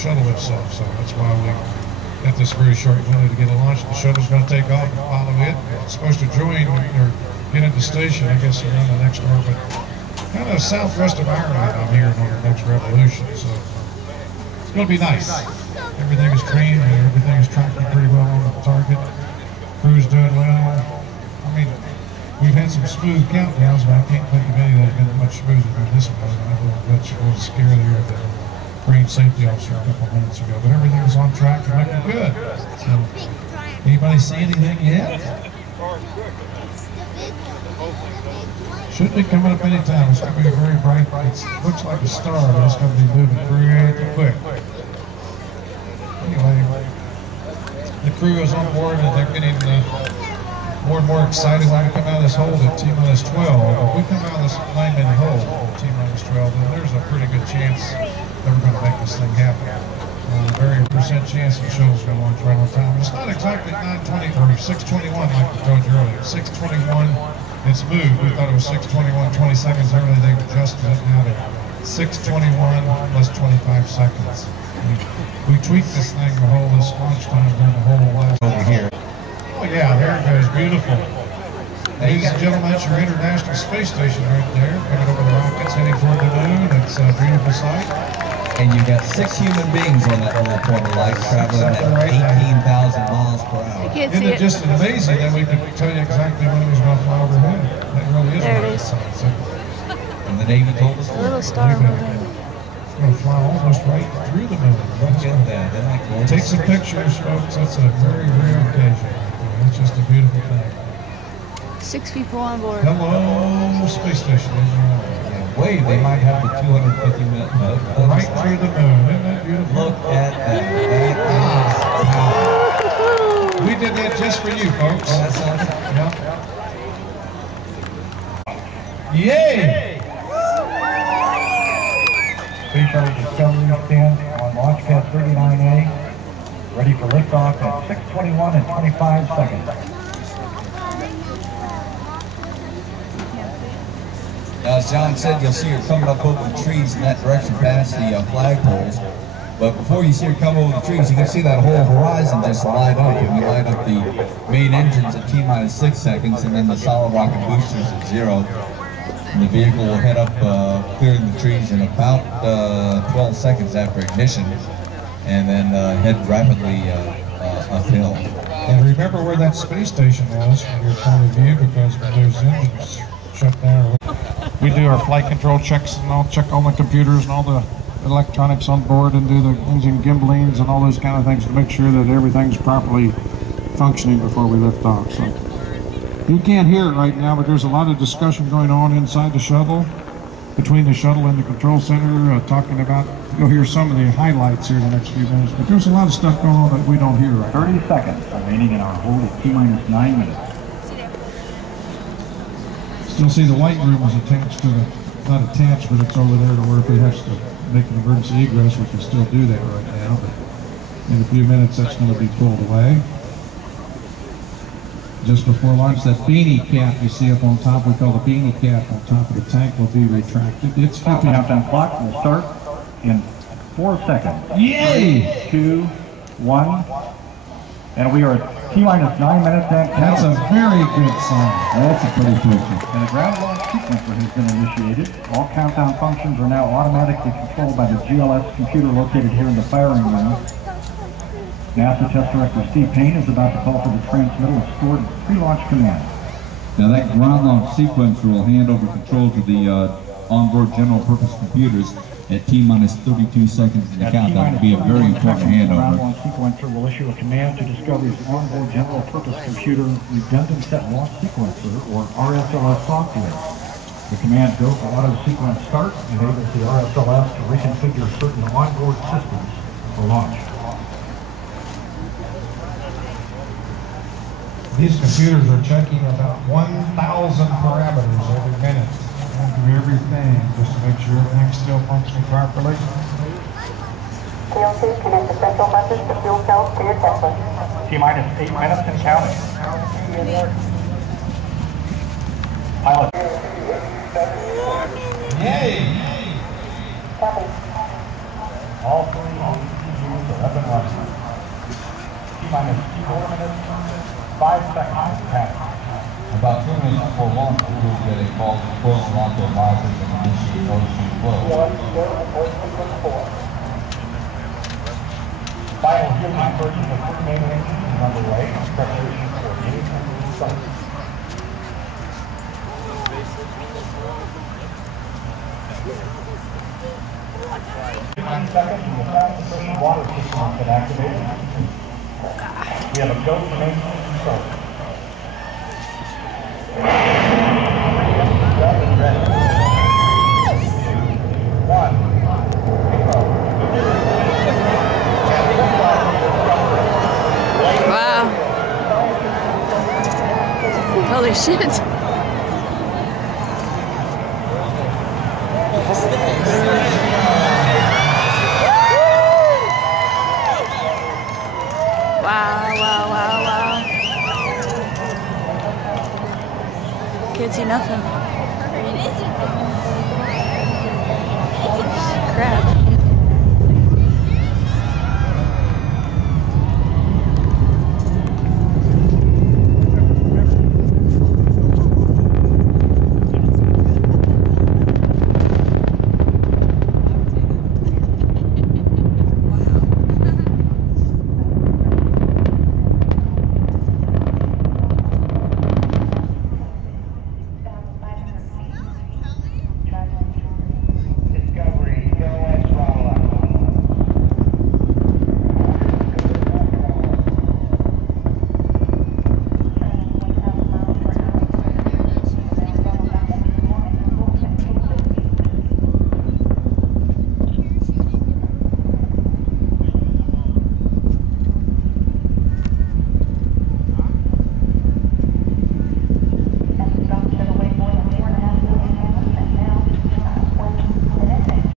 shuttle itself. So that's why we got this very short window to get it launched. The shuttle's going to take off and follow it. It's supposed to join or get into station, I guess, around the next orbit. Kind of southwest of Ireland, I'm hearing, on the next revolution. So it's going to be nice. Everything is trained and everything is tracking pretty well on the target. Crew's doing well. I mean, we've had some smooth countdowns, but I can't think of any that have been much smoother than this one. I was a little scared there of the green safety officer a couple of minutes ago, but everything is on track and looking good. So, anybody see anything yet? Should be coming up anytime. It's going to be very bright. It looks like a star, but it's going to be moving pretty quick. Anyway, the crew is on board and they're getting more and more excited when we come out of this hold at T-minus 12. If we come out of this 9-minute hold at T-minus 12, then there's a pretty good chance that we're going to make this thing happen. Very percent chance the shuttle's going to launch right on time. It's not exactly 9:20 or 6:21 like I told you earlier. 6:21, it's moved. We thought it was 6:21, 20 seconds early. They've adjusted it now to 6:21 plus 25 seconds. We tweaked this thing the whole this launch time during the whole last over here. Oh yeah, there it goes, beautiful. Ladies and gentlemen, that's your International Space Station right there. Bringing over the rockets heading toward the moon. It's a beautiful sight. And you got 6 human beings on that little pointer light traveling at 18,000 miles per hour. Isn't it just amazing that we could tell you exactly when it was going to fly overhead? That really is. There it is. And the Navy told us a little star moving. It's going to fly almost right through the moon. Look at that. Isn't that gorgeous? Take some pictures, folks. That's a very rare occasion. It's just a beautiful thing. 6 people on board. Hello, space station. Wait, they might have the 250 minute right through the moon. Isn't that beautiful? Look at that. We did that just for you, folks. That's awesome. Yep. Yay! Space Shuttle Discovery stands on launch pad 39A, ready for liftoff at 6:21 and 25 seconds. As John said, you'll see her coming up over the trees in that direction past the flagpoles. But before you see her come over the trees, you can see that whole horizon just light up. And we light up the main engines at T-minus 6 seconds, and then the solid rocket boosters at 0. And the vehicle will head up, clearing the trees in about 12 seconds after ignition, and then head rapidly uphill. And remember where that space station was from your point of view, because when those engines shut down, we do our flight control checks and I'll check all the computers and all the electronics on board and do the engine gimbalings and all those kind of things to make sure that everything's properly functioning before we lift off. So you can't hear it right now, but there's a lot of discussion going on inside the shuttle, between the shuttle and the control center, talking about, you'll hear some of the highlights here in the next few minutes, but there's a lot of stuff going on that we don't hear right now. 30 seconds remaining in our hold at T-minus 9 minutes. Still see the light room is attached to the, not attached, but it's over there to where if we have to make an emergency egress, we can still do that right now, but in a few minutes that's going to be pulled away. Just before launch, that beanie cap you see up on top, we call the beanie cap on top of the tank, will be retracted. It's flipping. Countdown clock will start in 4 seconds. Yay! 3, 2, 1. And we are at T-minus 9 minutes and That's a very good sign. That's a pretty picture. And the ground launch sequencer has been initiated. All countdown functions are now automatically controlled by the GLS computer located here in the firing room. NASA Test Director Steve Payne is about to call for the transmittal of stored pre-launch command. Now that ground launch sequencer will hand over control to the onboard general purpose computers at T-minus 32 seconds in the countdown. It'll be a very important The ground handover. launch sequencer will issue a command to Discovery's onboard general purpose computer redundant set launch sequencer, or RSLS software. The command go for auto sequence start enables the RSLS to reconfigure certain onboard systems for launch. These computers are checking about 1,000 parameters every minute. Do everything just to make sure everything's still functioning properly. PLC, connect the central buses to fuel cells to your Tesla. T-minus 8 minutes and counting. Pilot. Yay! Copy. All 3 units are up and running. T-minus 4 minutes, 5 seconds to pass. About 2 minutes before launch, the crew will get a call to close the launch advisors and initiate motion flow. Final helium version of 3 main engines is underway in preparation for main engine start. 9 seconds and the fast compression water system has been activated. We have a go for main engine start. Ready. 1, 0. Wow. Holy shit. Wow. Can't see nothing. Crap.